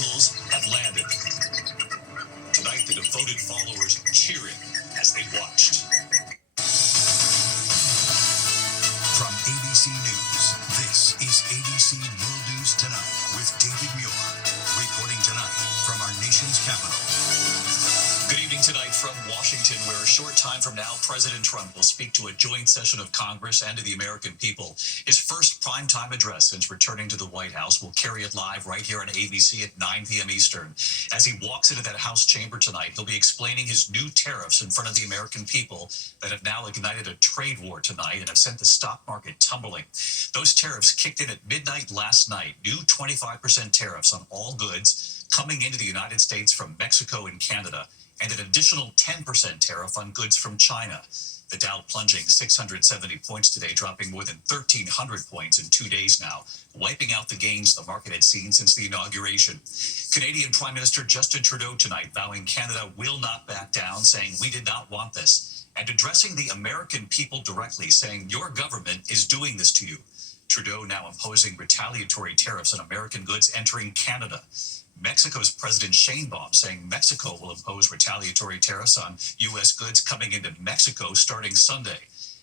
Eagles have landed. Tonight, the devoted followers cheering as they watched. From ABC News, this is ABC World News Tonight with David Muir, reporting tonight from our nation's capital. Good evening tonight from Washington, where a short time from now, President Trump will speak to a joint session of Congress and to the American people. His first primetime address since returning to the White House. Will carry it live right here on ABC at 9 p.m. Eastern. As he walks into that House chamber tonight, he'll be explaining his new tariffs in front of the American people that have now ignited a trade war tonight and have sent the stock market tumbling. Those tariffs kicked in at midnight last night. New 25% tariffs on all goods coming into the United States from Mexico and Canada, and an additional 10% tariff on goods from China. The Dow plunging 670 points today, dropping more than 1,300 points in 2 days now, wiping out the gains the market had seen since the inauguration. Canadian Prime Minister Justin Trudeau tonight vowing Canada will not back down, saying we did not want this, and addressing the American people directly, saying your government is doing this to you. Trudeau now imposing retaliatory tariffs on American goods entering Canada. Mexico's President Sheinbaum saying Mexico will impose retaliatory tariffs on U.S. goods coming into Mexico starting Sunday.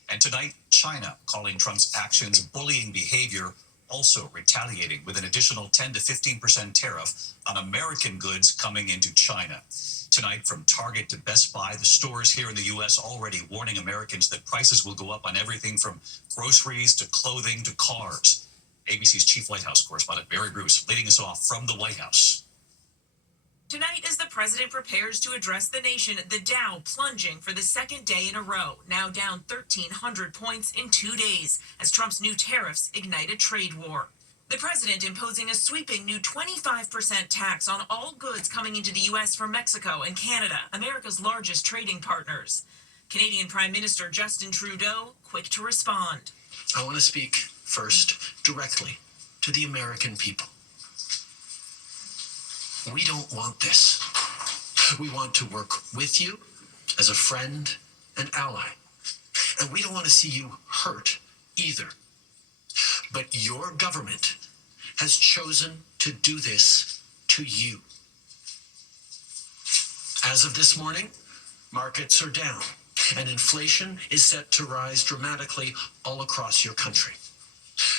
And tonight, China calling Trump's actions bullying behavior, also retaliating with an additional 10 to 15% tariff on American goods coming into China. Tonight, from Target to Best Buy, the stores here in the U.S. already warning Americans that prices will go up on everything from groceries to clothing to cars. ABC's chief White House correspondent Mary Bruce leading us off from the White House. Tonight, as the president prepares to address the nation, the Dow plunging for the second day in a row, now down 1,300 points in 2 days, as Trump's new tariffs ignite a trade war. The president imposing a sweeping new 25% tax on all goods coming into the U.S. from Mexico and Canada, America's largest trading partners. Canadian Prime Minister Justin Trudeau quick to respond. I want to speak first directly to the American people. We don't want this. We want to work with you as a friend and ally. And we don't want to see you hurt either. But your government has chosen to do this to you. As of this morning, markets are down, and inflation is set to rise dramatically all across your country.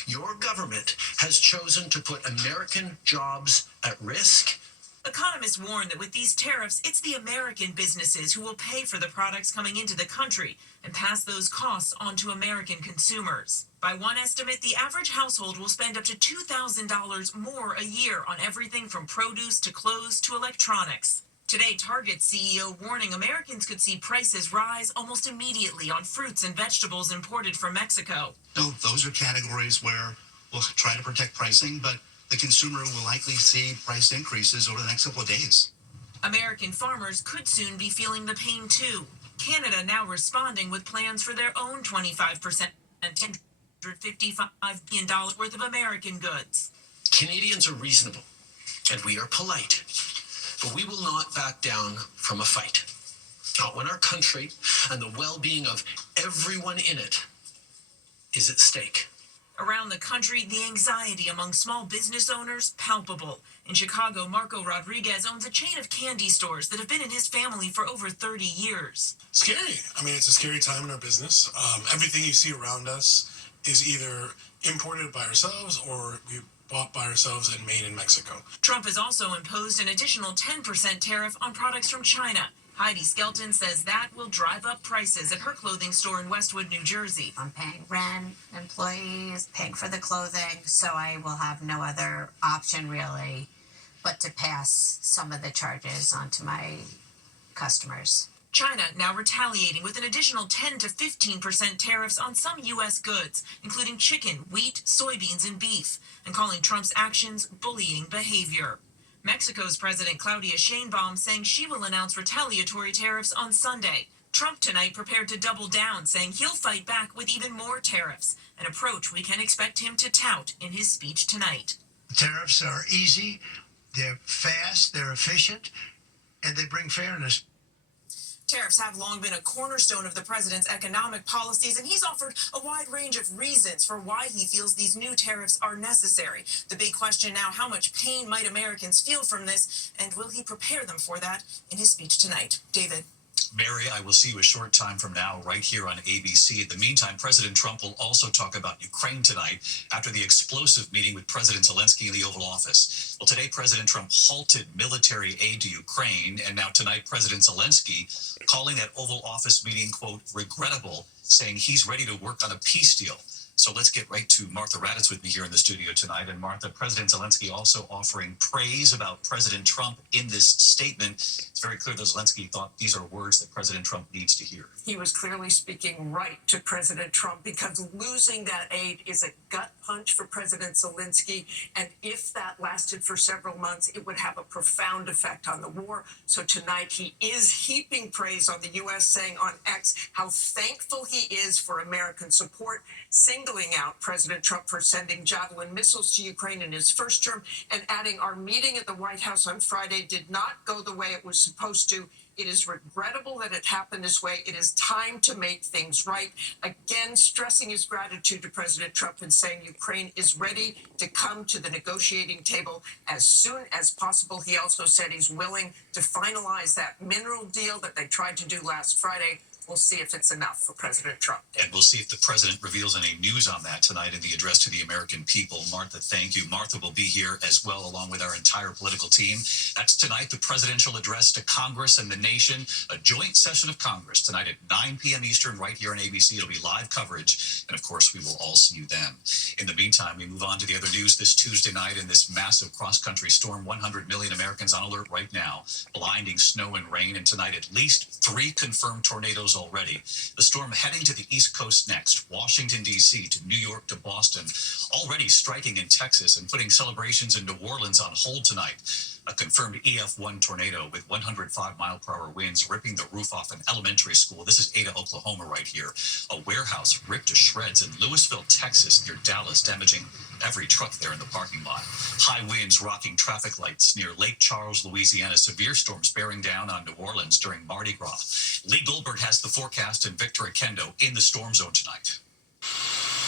Your government has chosen to put American jobs at risk. Economists warn that with these tariffs, it's the American businesses who will pay for the products coming into the country and pass those costs on to American consumers. By one estimate, the average household will spend up to $2,000 more a year on everything from produce to clothes to electronics. Today, Target CEO warning Americans could see prices rise almost immediately on fruits and vegetables imported from Mexico. So those are categories where we'll try to protect pricing, but the consumer will likely see price increases over the next couple of days. American farmers could soon be feeling the pain too. Canada now responding with plans for their own 25% and $155 billion worth of American goods. Canadians are reasonable, and we are polite, but we will not back down from a fight. Not when our country and the well-being of everyone in it is at stake. Around the country, the anxiety among small business owners palpable. In Chicago, Marco Rodriguez owns a chain of candy stores that have been in his family for over 30 years. Scary. I mean, it's a scary time in our business. Everything you see around us is either imported by ourselves or we bought by ourselves and made in Mexico. Trump has also imposed an additional 10% tariff on products from China. Heidi Skelton says that will drive up prices at her clothing store in Westwood, New Jersey. I'm paying rent, employees, paying for the clothing, so I will have no other option really but to pass some of the charges onto my customers. China now retaliating with an additional 10 to 15% tariffs on some U.S. goods, including chicken, wheat, soybeans, and beef, and calling Trump's actions bullying behavior. Mexico's President Claudia Sheinbaum saying she will announce retaliatory tariffs on Sunday. Trump tonight prepared to double down, saying he'll fight back with even more tariffs, an approach we can expect him to tout in his speech tonight. Tariffs are easy, they're fast, they're efficient, and they bring fairness. Tariffs have long been a cornerstone of the president's economic policies, and he's offered a wide range of reasons for why he feels these new tariffs are necessary. The big question now, how much pain might Americans feel from this, and will he prepare them for that in his speech tonight? David. Mary, I will see you a short time from now right here on ABC. In the meantime, President Trump will also talk about Ukraine tonight after the explosive meeting with President Zelensky in the Oval Office. Well, today, President Trump halted military aid to Ukraine, and now tonight, President Zelensky calling that Oval Office meeting, quote, regrettable, saying he's ready to work on a peace deal. So let's get right to Martha Raddatz with me here in the studio tonight. And Martha, President Zelensky also offering praise about President Trump in this statement. It's very clear that Zelensky thought these are words that President Trump needs to hear. He was clearly speaking right to President Trump because losing that aid is a gut punch for President Zelensky. And if that lasted for several months, it would have a profound effect on the war. So tonight he is heaping praise on the U.S., saying on X how thankful he is for American support, singling out President Trump for sending Javelin missiles to Ukraine in his first term, and adding, our meeting at the White House on Friday did not go the way it was supposed to. It is regrettable that it happened this way. It is time to make things right. Again, stressing his gratitude to President Trump and saying Ukraine is ready to come to the negotiating table as soon as possible. He also said he's willing to finalize that mineral deal that they tried to do last Friday. We'll see if it's enough for President Trump. And we'll see if the president reveals any news on that tonight in the address to the American people. Martha, thank you. Martha will be here as well, along with our entire political team. That's tonight, the presidential address to Congress and the nation, a joint session of Congress tonight at 9 p.m. Eastern right here on ABC. It'll be live coverage. And of course, we will all see you then. In the meantime, we move on to the other news this Tuesday night in this massive cross-country storm. 100 million Americans on alert right now. Blinding snow and rain. And tonight, at least 3 confirmed tornadoes already. The storm heading to the East Coast next, Washington, D.C., to New York, to Boston, already striking in Texas and putting celebrations in New Orleans on hold tonight. A confirmed EF1 tornado with 105-mile-per-hour winds ripping the roof off an elementary school. This is Ada, Oklahoma right here. A warehouse ripped to shreds in Lewisville, Texas, near Dallas, damaging every truck there in the parking lot. High winds rocking traffic lights near Lake Charles, Louisiana. Severe storms bearing down on New Orleans during Mardi Gras. Lee Goldberg has the forecast and Victor Akendo in the storm zone tonight.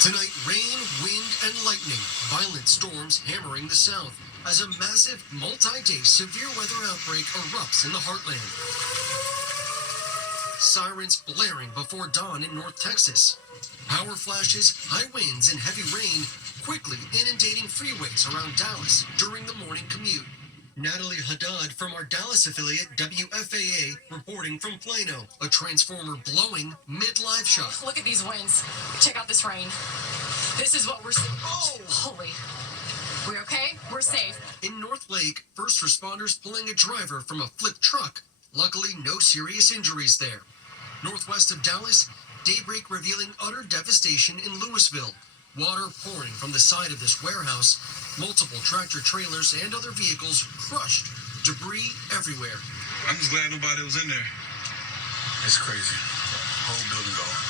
Tonight, rain, wind, and lightning. Violent storms hammering the south as a massive multi-day severe weather outbreak erupts in the heartland. Sirens blaring before dawn in North Texas. Power flashes, high winds, and heavy rain quickly inundating freeways around Dallas during the morning commute. Natalie Haddad from our Dallas affiliate WFAA reporting from Plano. A transformer blowing mid-live shot. Look at these winds. Check out this rain. This is what we're seeing. Oh, holy. We're okay? We're safe. In North Lake, first responders pulling a driver from a flipped truck. Luckily, no serious injuries there. Northwest of Dallas, daybreak revealing utter devastation in Lewisville. Water pouring from the side of this warehouse. Multiple tractor trailers and other vehicles crushed. Debris everywhere. I'm just glad nobody was in there. It's crazy. Whole building gone.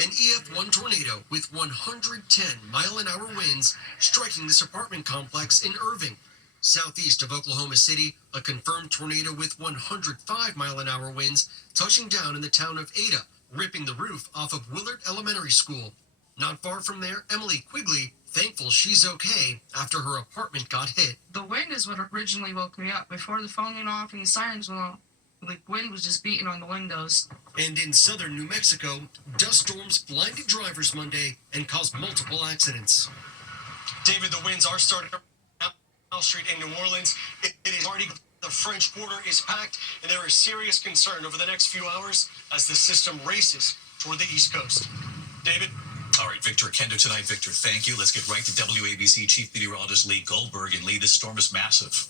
An EF1 tornado with 110-mile-an-hour winds striking this apartment complex in Irving. Southeast of Oklahoma City, a confirmed tornado with 105-mile-an-hour winds touching down in the town of Ada, ripping the roof off of Willard Elementary School. Not far from there, Emily Quigley, thankful she's okay after her apartment got hit. The wind is what originally woke me up. Before the phone went off and the sirens went off, the wind was just beating on the windows. And in southern New Mexico, dust storms blinded drivers Monday and caused multiple accidents. David, the winds are starting up Wall Street in New Orleans. It is already, the French Quarter is packed, and there is serious concern over the next few hours as the system races toward the East Coast. David? All right, Victor Akendo tonight. Victor, thank you. Let's get right to WABC Chief Meteorologist Lee Goldberg. And Lee, this storm is massive.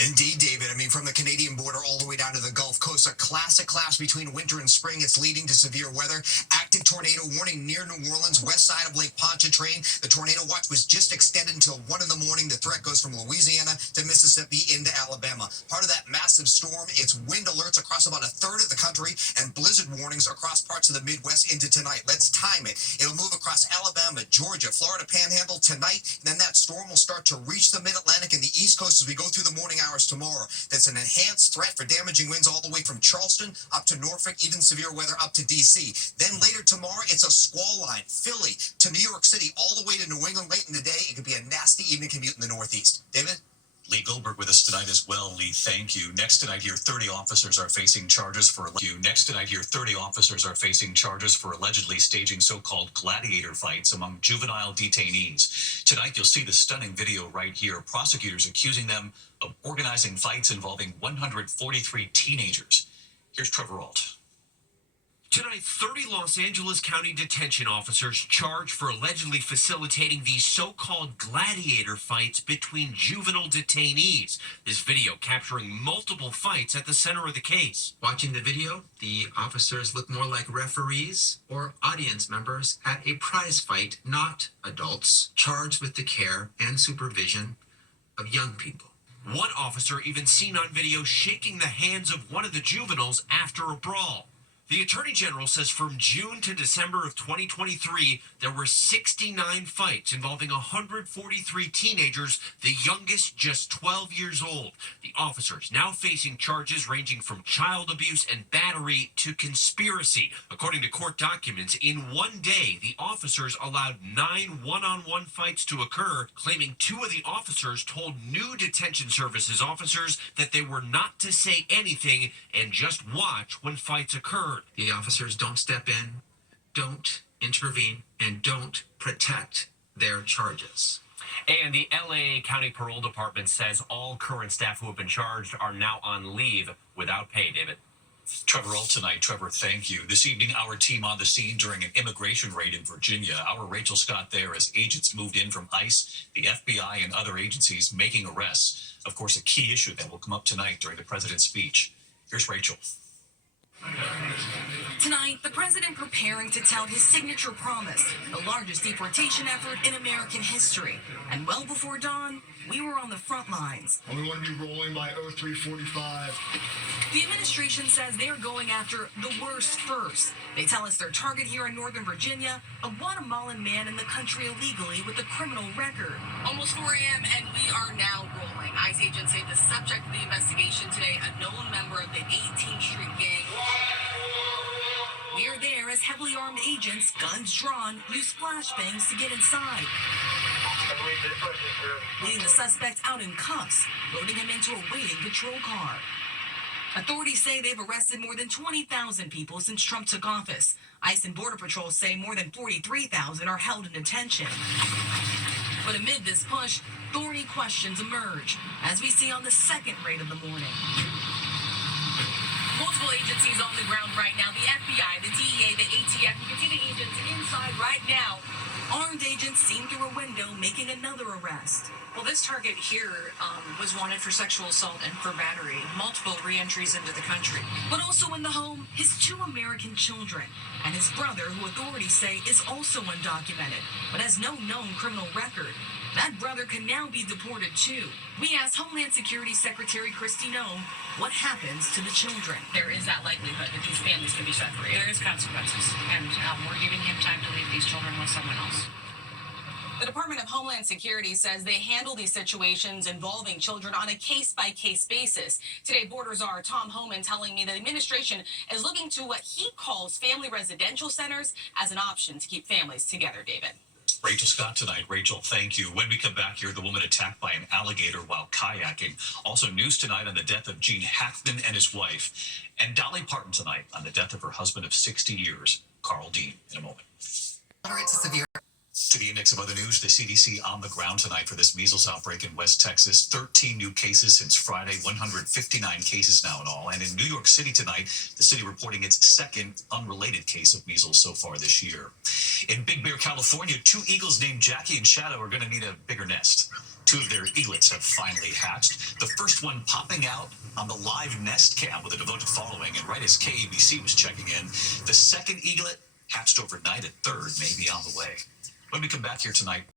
Indeed, David. I mean, from the Canadian border all the way down to the Gulf Coast, a classic clash between winter and spring. It's leading to severe weather. At active tornado warning near New Orleans, west side of Lake Pontchartrain. The tornado watch was just extended until 1 in the morning. The threat goes from Louisiana to Mississippi into Alabama. Part of that massive storm, it's wind alerts across about a third of the country and blizzard warnings across parts of the Midwest into tonight. Let's time it. It'll move across Alabama, Georgia, Florida Panhandle tonight, and then that storm will start to reach the Mid-Atlantic and the East Coast as we go through the morning hours tomorrow. That's an enhanced threat for damaging winds all the way from Charleston up to Norfolk, even severe weather up to D.C. Then later tomorrow, it's a squall line, Philly to New York City, all the way to New England late in the day. It could be a nasty evening commute in the Northeast. David? Lee Goldberg with us tonight as well. Lee, thank you. Next tonight here, 30 officers are facing charges for allegedly staging so-called gladiator fights among juvenile detainees. Tonight, you'll see the stunning video right here. Prosecutors accusing them of organizing fights involving 143 teenagers. Here's Trevor Ault. Tonight, 30 Los Angeles County detention officers charged for allegedly facilitating these so-called gladiator fights between juvenile detainees. This video capturing multiple fights at the center of the case. Watching the video, the officers look more like referees or audience members at a prize fight, not adults charged with the care and supervision of young people. One officer even seen on video shaking the hands of one of the juveniles after a brawl. The Attorney General says from June to December of 2023, there were 69 fights involving 143 teenagers, the youngest just 12 years old. The officers now facing charges ranging from child abuse and battery to conspiracy. According to court documents, in one day, the officers allowed 9 one-on-one fights to occur, claiming 2 of the officers told new detention services officers that they were not to say anything and just watch when fights occurred. The officers don't step in, don't intervene, and don't protect their charges. And the LA County Parole Department says all current staff who have been charged are now on leave without pay, David. Trevor Ault tonight. Trevor, thank you. This evening, our team on the scene during an immigration raid in Virginia. Our Rachel Scott there as agents moved in from ICE, the FBI, and other agencies making arrests. Of course, a key issue that will come up tonight during the president's speech. Here's Rachel. Tonight, the president preparing to tout his signature promise, the largest deportation effort in American history. And well before dawn, we were on the front lines. We want to be rolling by 0345. The administration says they're going after the worst first. They tell us their target here in Northern Virginia, a Guatemalan man in the country illegally with a criminal record. Almost 4 a.m. and we are now rolling. ICE agents say the subject of the investigation today, a known member of the 18th Street gang. We are there as heavily armed agents, guns drawn, use flashbangs to get inside. Leading the suspect out in cuffs, loading him into a waiting patrol car. Authorities say they've arrested more than 20,000 people since Trump took office. ICE and Border Patrol say more than 43,000 are held in detention. But amid this push, thorny questions emerge, as we see on the second raid of the morning. Multiple agencies on the ground right now. The FBI, the DEA, the ATF. You can see the agents inside right now. Armed agents seen through a window making another arrest. Well, this target here was wanted for sexual assault and for battery, multiple re-entries into the country. But also in the home, his 2 American children, and his brother, who authorities say is also undocumented, but has no known criminal record. That brother can now be deported too. We asked Homeland Security Secretary Kristi Noem what happens to the children. There is that likelihood that these families can be separated. There is consequences, and we're giving him time to leave these children with someone else. The Department of Homeland Security says they handle these situations involving children on a case-by-case basis. Today, Border Czar Tom Homan telling me the administration is looking to what he calls family residential centers as an option to keep families together, David. Rachel Scott tonight. Rachel, thank you. When we come back here, the woman attacked by an alligator while kayaking. Also news tonight on the death of Gene Hackman and his wife. And Dolly Parton tonight on the death of her husband of 60 years, Carl Dean, in a moment. To the index of other news, the CDC on the ground tonight for this measles outbreak in West Texas. 13 new cases since Friday, 159 cases now in all. And in New York City tonight, the city reporting its second unrelated case of measles so far this year. In Big Bear, California, 2 eagles named Jackie and Shadow are going to need a bigger nest. 2 of their eaglets have finally hatched. The first one popping out on the live nest cam with a devoted following. And right as KABC was checking in, the second eaglet hatched overnight at third may be on the way. When we come back here tonight,